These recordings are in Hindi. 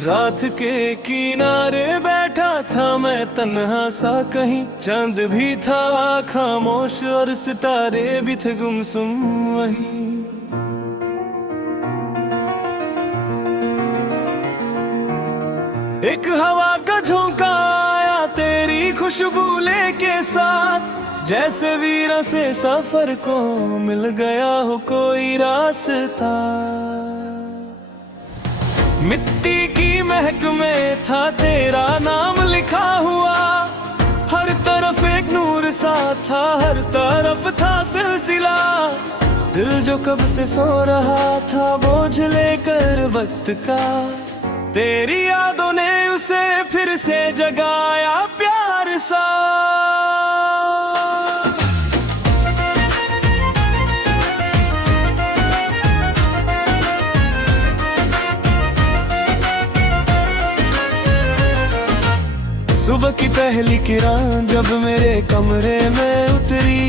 रात के किनारे बैठा था मैं तन्हा सा कहीं, चांद भी था खामोश और सितारे भी थे गुमसुम वहीं। एक हवा का झोंका आया तेरी खुशबू लेके साथ, जैसे वीरा से सफर को मिल गया हो कोई रास्ता। मिट्टी की महक में था तेरा नाम लिखा हुआ, हर तरफ एक नूर सा था, हर तरफ था सिलसिला। दिल जो कब से सो रहा था बोझ लेकर वक्त का, तेरी यादों ने उसे फिर से जगाया प्यार सा। सुबह की पहली किरण जब मेरे कमरे में उतरी,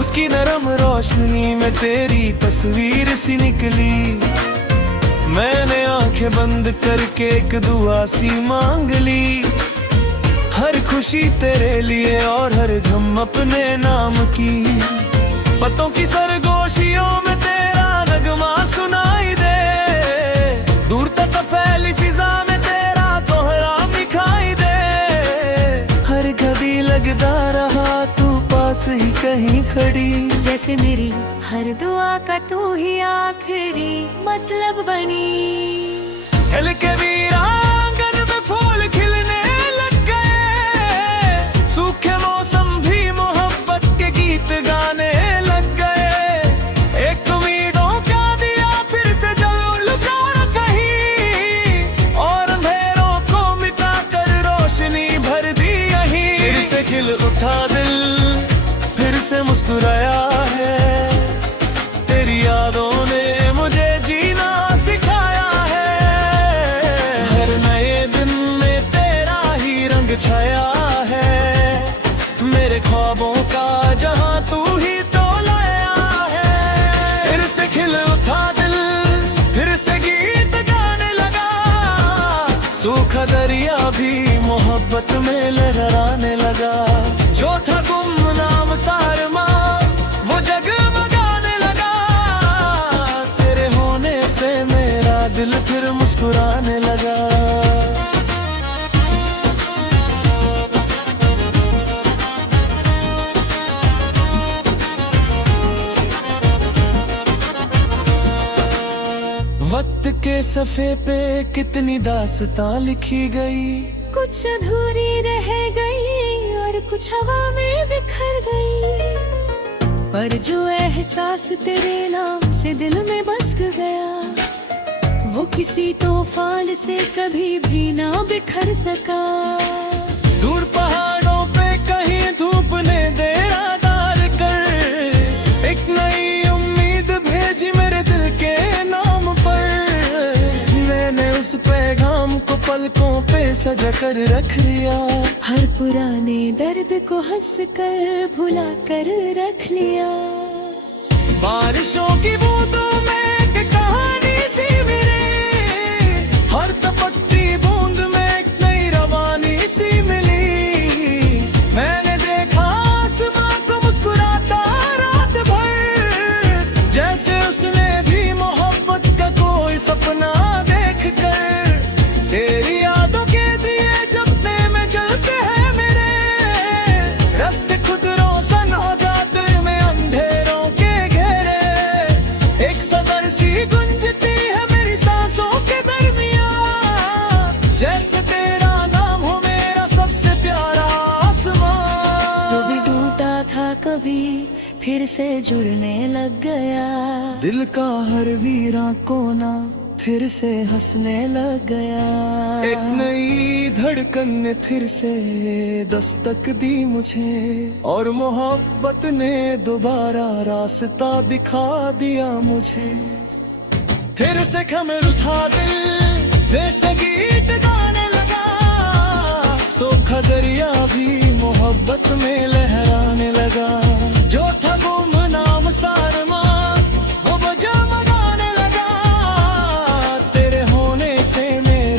उसकी नरम रोशनी में तेरी तस्वीर सी निकली। मैंने आंखें बंद करके एक दुआ सी मांग ली, हर खुशी तेरे लिए और हर गम अपने नाम की। पत्तों की सरगोशियों में तेरा नगमा सुनाई दे, दूर तक फैली फिजा में तेरा तोहरा दिखाई दे। हर घड़ी लगता रहा तू पास ही कहीं खड़ी, जैसे मेरी हर दुआ का तू ही आखिरी मतलब बनी। हिल के वीरांगन में फूल खिलने लग गए, सूखे मौसम भी मोहब्बत के गीत गाने लग गए। एक उम्मीदों का दिया फिर से जल लुका कहीं, और अंधेरों को मिटा कर रोशनी भर दी यहीं। फिर से खिल उठा दिल, फिर से मुस्कुराया है, तेरी यादों ने मुझे जीना सिखाया है। हर नए दिन में तेरा ही रंग छाया है, मेरे ख्वाबों का जहां तू ही तो लाया है। फिर से खिल उठा दिल, फिर से गीत गाने लगा, सूखा दरिया भी मोहब्बत में लहराने लगा। जो था गुमनाम सारमा वो जगमगाने लगा, तेरे होने से मेरा दिल फिर मुस्कुराने लगा। वक्त के सफ़े पे कितनी दास्तां लिखी गई, कुछ अधूरी रह गई और कुछ हवा में बिखर गई। पर जो एहसास तेरे नाम से दिल में बस गया, वो किसी तूफान से कभी भी ना बिखर सका। दूर पहाड़ों पे कहीं धूप ने देरा डाल कर, एक नई उम्मीद भेजी मेरे दिल के नाम पर। मैंने उस पैगाम को पलकों पे सजा कर रख लिया, हर पुराने दर्द को हंस कर भुला कर रख लिया। बारिशों की बूंदों में एक कहानी सी मेरे, हर तपकती बूंद में एक नई रवानी सी मिली। मैंने देखा आसमां को मुस्कुराता रात भर, जैसे उसने भी मोहब्बत का कोई सपना देख कर। तेरी यादों के दिए जलते में जलते हैं मेरे, रास्ते खुद रोशन हो जाते में अंधेरों के घेरे। एक सबर सी गुंजती है मेरी सांसों के दरमियां, जैसे तेरा नाम हो मेरा सबसे प्यारा आसमां। तो भी टूटा था कभी फिर से जुड़ने लग गया, दिल का हर वीरा कोना फिर से हंसने लग गया। एक नई धड़कन ने फिर से दस्तक दी मुझे, और मोहब्बत ने दोबारा रास्ता दिखा दिया मुझे। फिर से खमर उठा दिल, फिर से गीत गाने लगा, सूखा दरिया भी मोहब्बत में लहराने लगा। जो था गुमनाम सारमा वो जगमगाने लगा, तेरे होने से मेरा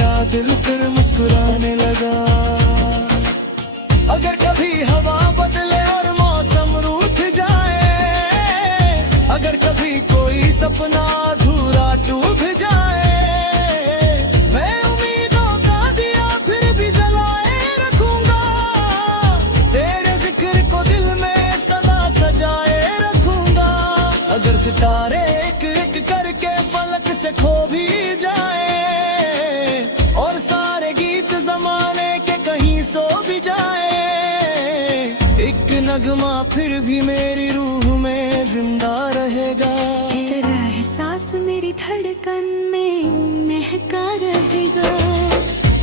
सितारे एक एक करके फलक से खो भी जाए, और सारे गीत जमाने के कहीं सो भी जाए, एक नगमा फिर भी मेरी रूह में जिंदा रहेगा। तेरा एहसास मेरी धड़कन में महका रहेगा।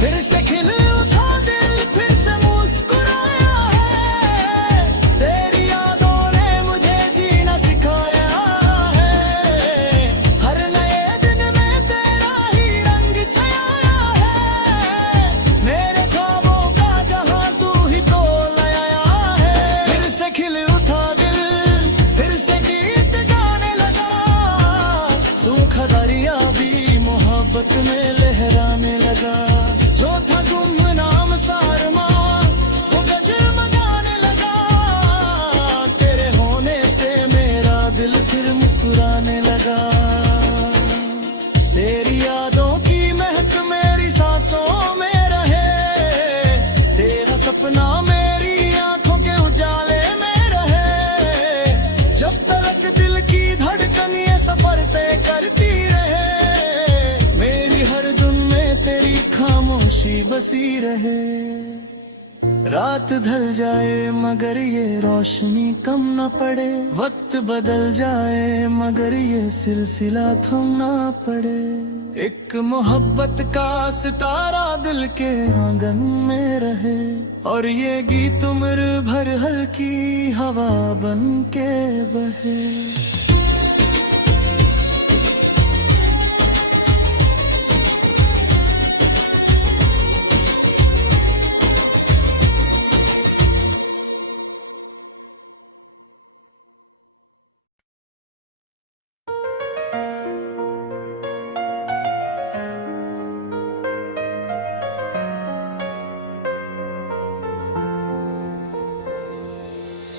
फिर से खिल उठा दिल, फिर से मुस्कुराया है, तेरी यादों ने मुझे जीना सिखाया है। हर नए दिन में तेरा ही रंग छाया है, मेरे ख्वाबों का जहां तू ही तो लाया है। फिर से खिल उठा दिल, फिर से गीत गाने लगा, सूखा दरिया भी मोहब्बत में लहराने लगा। जो था गुमनाम सारमा वो गजगमाने लगा, तेरे होने से मेरा दिल फिर मुस्कुराने लगा। तेरी यादों की महक मेरी सांसों में रहे, तेरा सपना मेरी आंखों के उजाले में रहे, जब तक दिल की धड़कन ये सफर तय करती रहे, मेरी हर धुन में तेरी खामोशी बसी रहे। रात ढल जाए मगर ये रोशनी कम न पड़े, वक्त बदल जाए मगर ये सिलसिला थम ना पड़े। एक मोहब्बत का सितारा दिल के आंगन में रहे, और ये गीत उम्र भर हल्की हवा बन के बहे।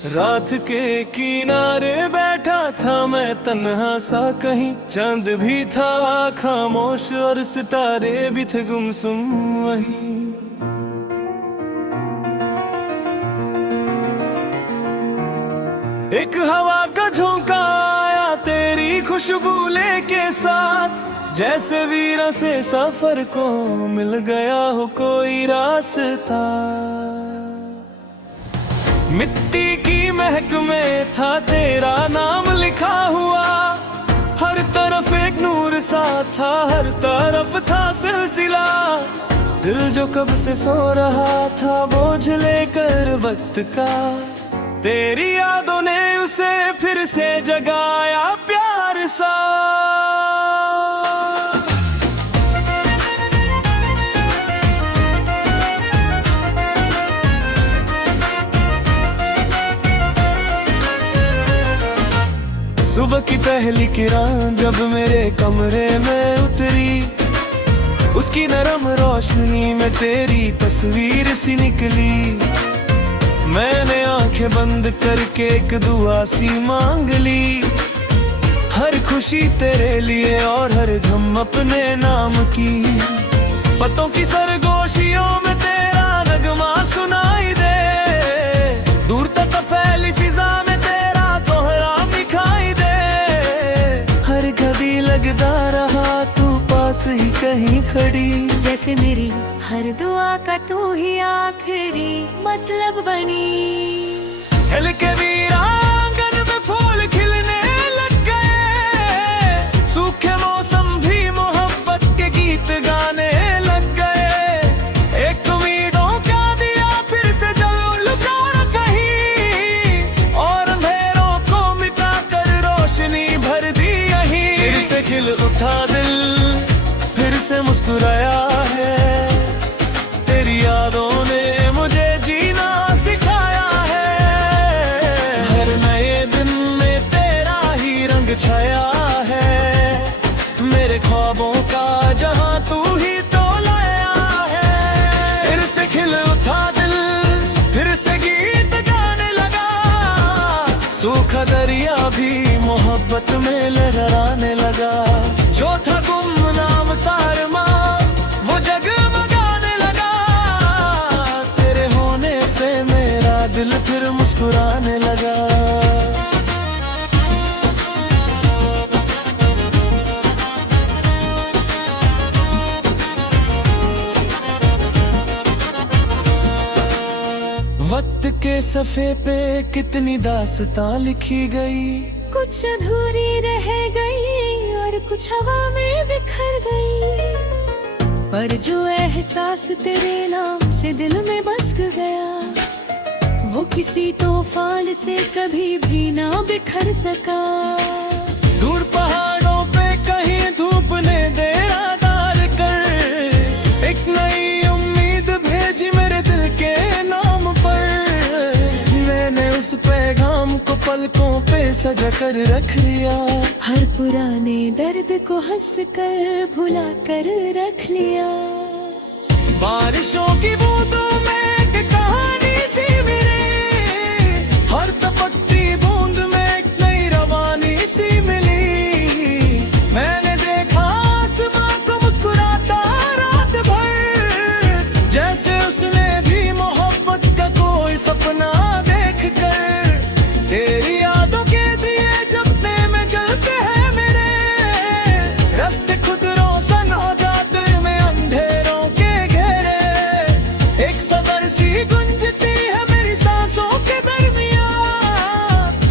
रात के किनारे बैठा था मैं तन्हा सा कहीं, चांद भी था खामोश और सितारे भी थे गुमसुम वहीं। एक हवा का झोंका आया तेरी खुशबू लेके साथ, जैसे वीरा से सफर को मिल गया हो कोई रास्ता। मिट्टी की महक में था तेरा नाम लिखा हुआ, हर तरफ एक नूर सा था, हर तरफ था सिलसिला। दिल जो कब से सो रहा था बोझ लेकर वक्त का, तेरी यादों ने उसे फिर से जगाया प्यार सा। सुबह की पहली किरण जब मेरे कमरे में उतरी, उसकी नरम रोशनी में तेरी तस्वीर सी निकली। मैंने आंखें बंद करके एक दुआ सी मांग ली, हर खुशी तेरे लिए और हर गम अपने नाम की। पतों की सरगोशियों में तेरा नगमा सुनाई दे, दूर तक फैली फिजा में तेरा तोहरा दिखाई दे। हर घड़ी लगता रहा तू पास ही कहीं खड़ी, जैसे मेरी हर दुआ का तू ही आखिरी मतलब बनी। हिल के वीरांगन में फूल खिलने लग गए, सूखे मौसम भी मोहब्बत के गीत गाने लग गए। एक उम्मीदों का दिया फिर से जल लुका कहीं, और अंधेरों को मिटा कर रोशनी भर दी यहीं। फिर से खिल उठा दिल, फिर से मुस्कुराया है, तेरी यादों ने मुझे जीना सिखाया है। हर नए दिन में तेरा ही रंग छाया है, मेरे ख्वाबों का जहां तू ही तो लाया है। फिर से खिल उठा दिल, फिर से गीत गाने लगा, सूखा दरिया भी मोहब्बत में लहराने लगा। जो था गुमनाम सारमा वो जगमगाने लगा, तेरे होने से मेरा दिल फिर मुस्कुराने लगा। वक्त के सफ़े पे कितनी दास्तां लिखी गई, कुछ अधूरी रह गई और कुछ हवा में बिखर गई। पर जो एहसास तेरे नाम से दिल में बस गया, वो किसी तूफान से कभी भी ना बिखर सका। दूर पहाड़ों पे कहीं धूप ने डेरा डाल कर एक नई उम्मीद भेजी मेरे दिल के नाम पर। मैंने उस पैगाम को पलकों पे सजा कर रख लिया, हर पुराने दर्द को हंस कर भुला कर रख लिया। बारिशों की बूंदों में एक कहानी सी मिली, हर टपकती बूंद में एक नई रवानी सी मिली। मैंने देखा आसमां को मुस्कुराता रात भर, जैसे उसने भी मोहब्बत का कोई सपना देख कर। तेरी यादों के दिए जलते में जलते हैं मेरे, रास्ते खुद रोशन हो जाते में अंधेरों के घेरे। एक सबर सी गुंजती है मेरी सांसों के दरमियां,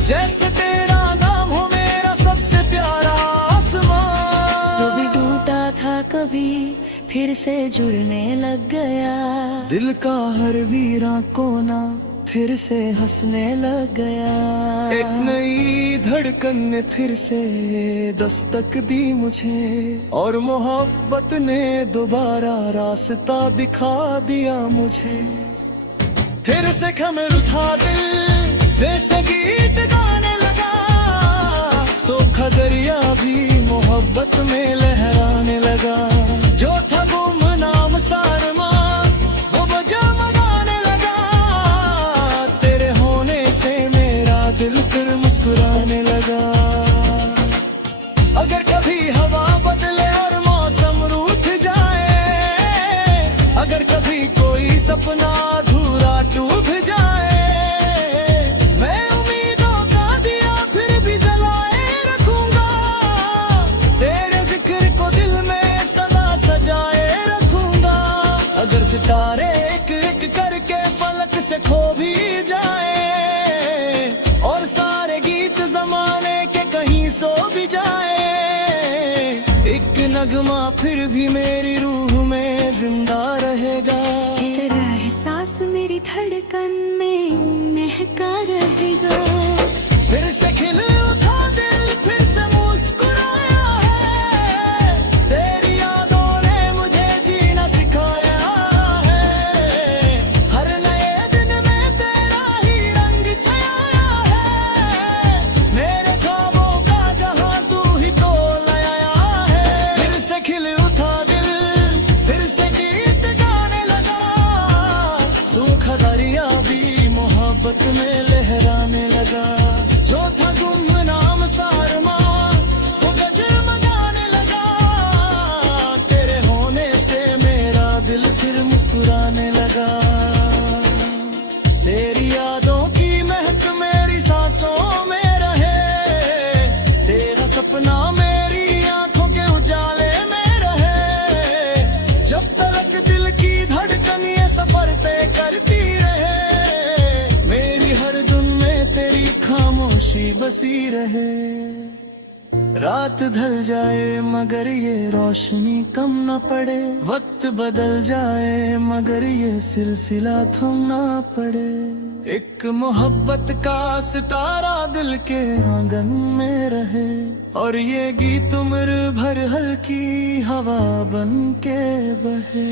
जैसे तेरा नाम हो मेरा सबसे प्यारा आसमां। जो भी टूटा था कभी फिर से जुड़ने लग गया, दिल का हर वीरा कोना फिर से हंसने लग गया। एक नई धड़कन ने फिर से दस्तक दी मुझे, और मोहब्बत ने दोबारा रास्ता दिखा दिया मुझे। फिर से खमर उठा दिल, फिर से गीत गाने लगा। सूखा दरिया भी मोहब्बत में लहराने लगा। जो था गुमनाम सारमा वो बजा मगाने लगा। तेरे होने से मेरा दिल फिर मुस्कुराने लगा। अगर कभी हवा बदले और मौसम रूठ जाए, अगर कभी कोई सपना अधूरा टूट जाए, मैं उम्मीदों का दिया फिर भी जलाए रखूंगा। तेरे जिक्र को दिल में सदा सजाए रखूंगा। अगर सितारे एक एक करके फलक से खो भी जाए, और सारे गीत जमाने के कहीं सो भी जाए, एक नगमा फिर भी मेरी रूह में जिंदा रहेगा। तेरा एहसास मेरी धड़कन में महका रहेगा। फिर से खिल उठा दिल, फिर से मुस्कुराया है। तेरी यादों ने मुझे जीना सिखाया है। हर नए दिन में तेरा ही रंग छाया है। मेरे ख्वाबों का जहां तू ही तो लाया है। फिर से खिल उठा दिल, फिर से गीत गाने लगा। सूखा दरिया भी मोहब्बत में लहराने लगा। जो था गुमनाम सारमा वो गजल मगाने लगा। तेरे होने से मेरा दिल फिर मुस्कुराने लगा। तेरी यादों की महक मेरी सांसों में रहे। तेरा सपना मेरी आंखों के उजाले में रहे। जब तक दिल की धड़कन ये सफर तय करती रहे, मेरी हर धुन में तेरी खामोशी बसी रहे। रात ढल जाए मगर ये रोशनी कम न पड़े। वक्त बदल जाए मगर ये सिलसिला थम ना पड़े। एक मोहब्बत का सितारा दिल के आंगन में रहे, और ये गीत उम्र भर हल्की हवा बन के बहे।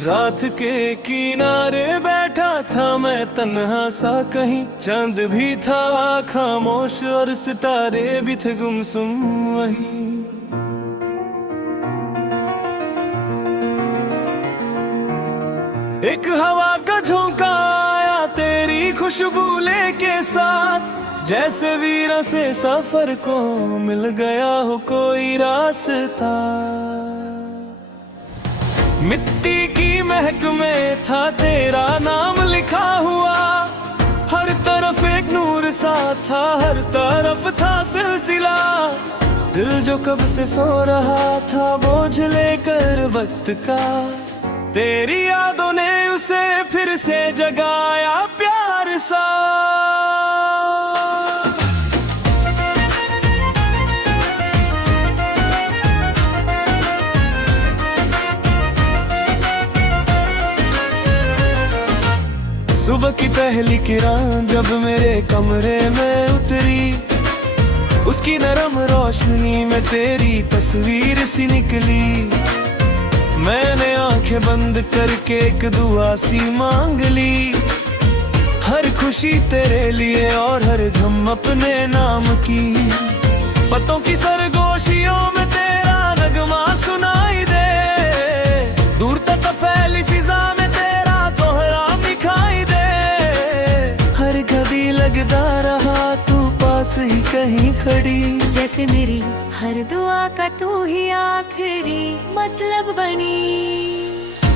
रात के किनारे बैठा था मैं तन्हा सा कहीं। चांद भी था खामोश और सितारे भी थे गुमसुम वहीं। एक हवा का झोंका आया तेरी की खुशबू लेके साथ, जैसे वीरा से सफर को मिल गया हो कोई रास्ता। मिट्टी की महक में था तेरा नाम लिखा हुआ, हर तरफ एक नूर सा था, हर तरफ था सिलसिला। दिल जो कब से सो रहा था बोझ लेकर वक्त का, तेरी यादों ने उसे फिर से जगाया प्यार सा। सुबह की पहली किरण जब मेरे कमरे में उतरी, उसकी नरम रोशनी में तेरी तस्वीर सी निकली। मैंने आंखें बंद करके एक दुआ सी मांग ली, हर खुशी तेरे लिए और हर गम अपने नाम की। पतों की सरगोशियों में तेरा नगमा सुनाई दे, दूर तक फैली फिजा में तेरा तोहरा दिखाई दे। हर घड़ी लगता रहा तू पास ही कहीं खड़ी, जैसे मेरी हर दुआ का तू ही आखिरी मतलब बनी।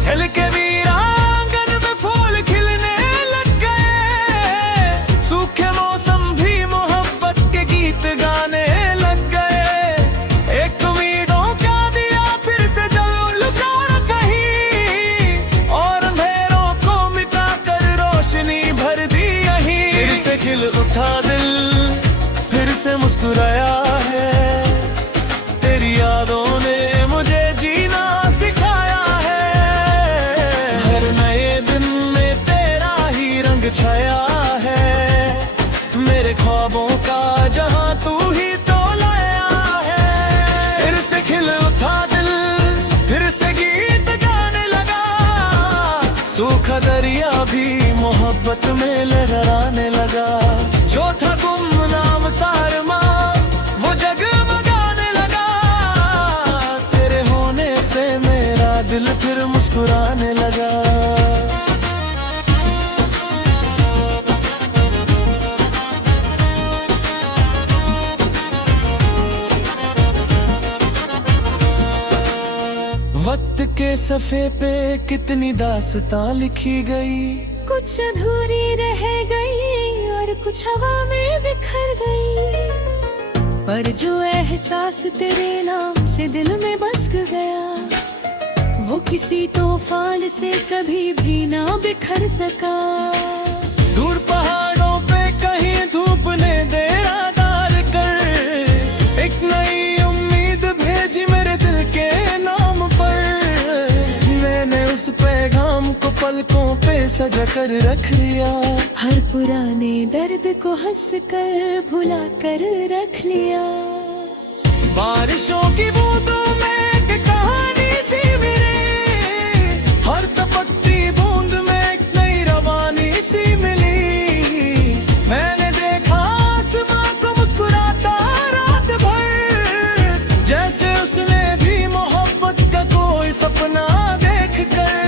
हिल के वीरांगन में फूल खिलने लग गए, सूखे मौसम भी मोहब्बत के गीत गाने लग गए। एक उम्मीदों का दिया फिर से जल लुका कहीं, और अंधेरों को मिटा कर रोशनी भर दी यहीं। फिर से खिल उठा दिल, फिर से मुस्कुराया है, तेरी यादों ने मुझे जीना सिखाया है। हर नए दिन में तेरा ही रंग छाया है, मेरे ख्वाबों का जहां तू ही तो लाया है। फिर से खिल उठा दिल, फिर से गीत गाने लगा, सूखा दरिया भी मोहब्बत में लहराने लगा। जो था गुमनाम सारमा वो जगमगाने लगा, तेरे होने से मेरा दिल फिर मुस्कुराने लगा। वक्त के सफ़े पे कितनी दास्तां लिखी गई, कुछ अधूरी रह गई और कुछ हवा में बिखर गई। पर जो एहसास तेरे नाम से दिल में बस गया, वो किसी तूफान से कभी भी ना बिखर सका। दूर पहाड़ों पे कहीं धूप ने देरा डाल कर, एक नई उम्मीद भेजी मेरे दिल के नाम पर। मैंने उस पैगाम को पलकों पे सजा कर रख लिया, हर पुराने दर्द को हंस कर भुला कर रख लिया। बारिशों की बूंदों में एक कहानी सी मिली, हर टपकती बूंद में एक नई रवानी सी मिली। मैंने देखा आसमां को मुस्कुराता रात भर, जैसे उसने भी मोहब्बत का कोई सपना देख कर।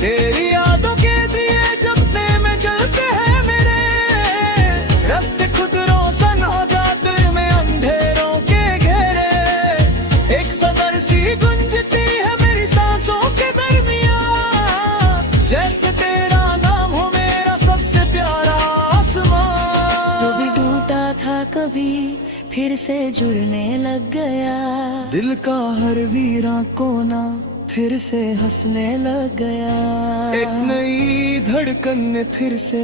तेरी यादों के दिए जलते में जलते हैं मेरे, रास्ते खुद रोशन हो जाते में अंधेरों के घेरे। एक सदर सी गुंजती है मेरी सांसों के दरमियां, जैसे तेरा नाम हो मेरा सबसे प्यारा आसमां। जो भी टूटा था कभी फिर से जुड़ने लग गया, दिल का हर वीरा कोना फिर से हंसने लग गया। एक नई धड़कन ने फिर से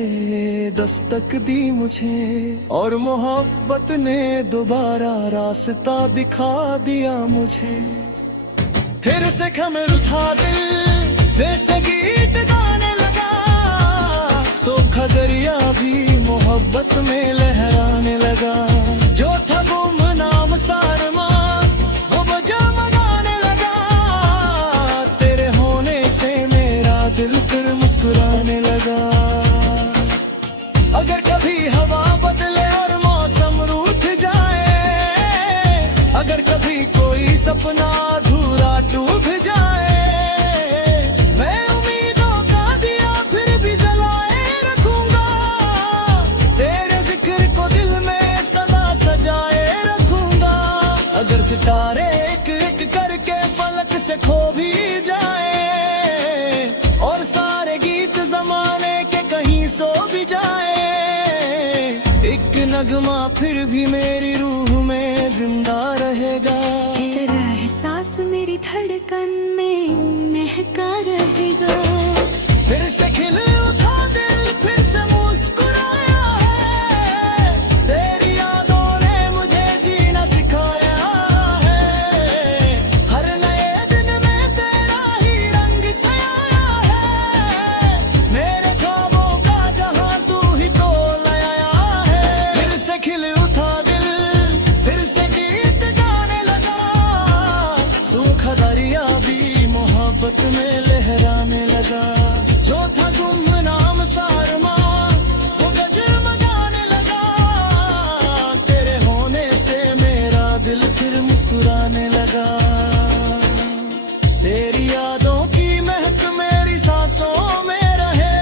दस्तक दी मुझे, और मोहब्बत ने दोबारा रास्ता दिखा दिया मुझे। फिर से खमर उठा दिल, फिर से गीत गाने लगा, सूखा दरिया भी मोहब्बत में लहराने लगा। जो था गुमनाम सारमा वो जगमगाने लगा, तेरे होने से मेरा दिल फिर मुस्कुराने लगा। अगर कभी हवा बदले और मौसम रूठ जाए, अगर कभी कोई सपना अधूरा टूट जाए, मैं उम्मीदों का दिया फिर भी जलाए रखूंगा। से खो भी जाए और सारे गीत जमाने के कहीं सो भी जाए, एक नगमा फिर भी मेरी रूह में जिंदा रहेगा। तेरा एहसास मेरी धड़कन में महका रहेगा। फिर से खिल उठा दिल, फिर से मुस्कुराया है, तेरी यादों ने मुझे जीना सिखाया है। हर नए दिन में तेरा ही रंग छाया है, मेरे ख्वाबों का जहां तू ही तो लाया है। फिर से खिल उठा दिल, फिर से गीत गाने लगा, सूखा दरिया भी मोहब्बत में लहराने लगा। जो था गुमनाम सारमा वो गजगमाने लगा, तेरे होने से मेरा दिल फिर मुस्कुराने लगा। तेरी यादों की महक मेरी सांसों में रहे,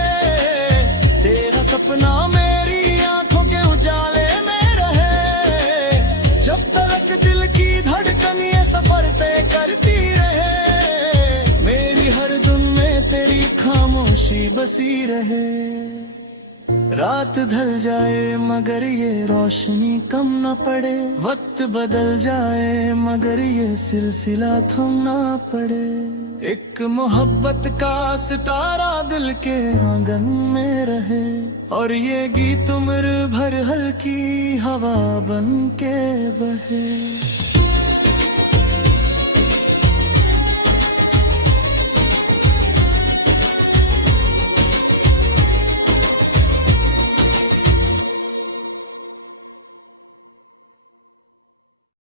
तेरा सपना मेरी आंखों के उजाले में रहे। जब तक दिल की धड़कन ये सफर तय करती रहे, मेरी हर धुन में तेरी खामोशी बसी रहे। रात ढल जाए मगर ये रोशनी कम न पड़े, वक्त बदल जाए मगर ये सिलसिला थम ना पड़े। एक मोहब्बत का सितारा दिल के आंगन में रहे, और ये गीत उम्र भर हल्की हवा बन के बहे।